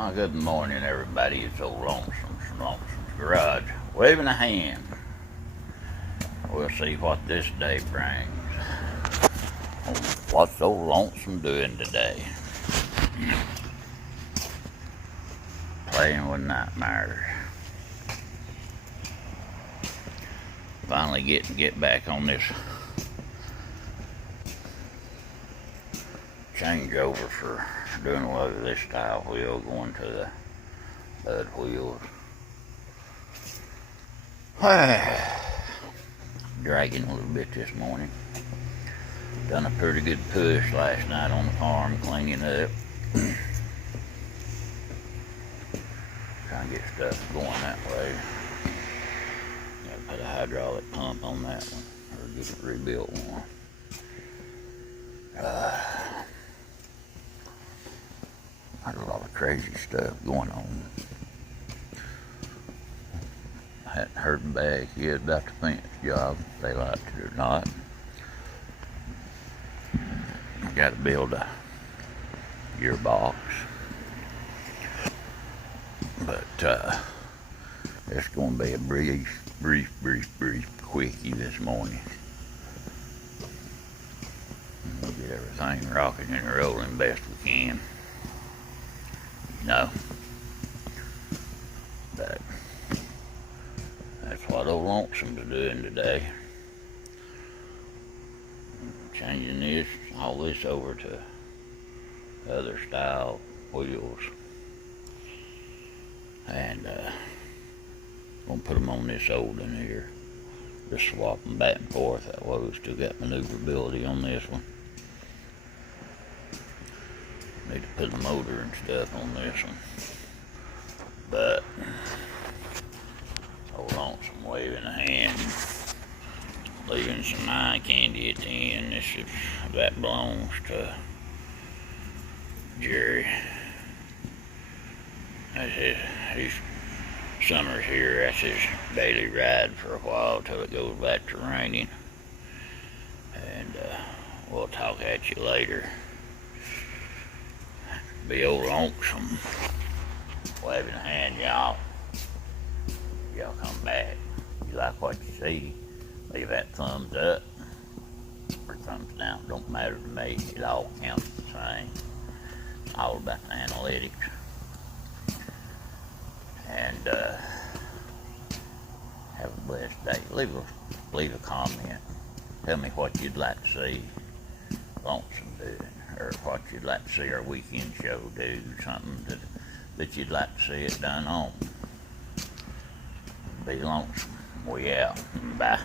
Well, good morning, everybody. It's old Lonesome from Lonesome's Garage, waving a hand. We'll see what this day brings. What's old Lonesome doing today? Playing with nightmares. Finally get back on this changeover for doing away with this style wheel, going to the bud wheels. Dragging a little bit this morning. Done a pretty good push last night on the farm, cleaning up. Trying to get stuff going that way. Gotta put a hydraulic pump on that one, or get it rebuilt one. There's a lot of crazy stuff going on. I hadn't heard back yet about the fence job, if they liked it or not. I got to build a gearbox, but it's going to be a brief quickie this morning. We'll get everything rocking and rolling best we can. No, but that's what old Lonesome's doing today. Changing all this over to other style wheels, and gonna put them on this old in here. Just swap them back and forth. That way we still got maneuverability on this one. Need to put the motor and stuff on this one, but old Lonesome waving a hand, leaving some eye candy at the end. That belongs to Jerry. That's his summer's here. That's his daily ride for a while till it goes back to raining. And we'll talk at you later. Be old Lonesome waving a hand, y'all. Y'all come back. You like what you see, leave that thumbs up or thumbs down. Don't matter to me. It all counts the same. It's all about the analytics. And have a blessed day. Leave a comment. Tell me what you'd like to see Lonesome doing, or what you'd like to see our weekend show do, something that you'd like to see it done on. Be Lonesome. We out. Bye.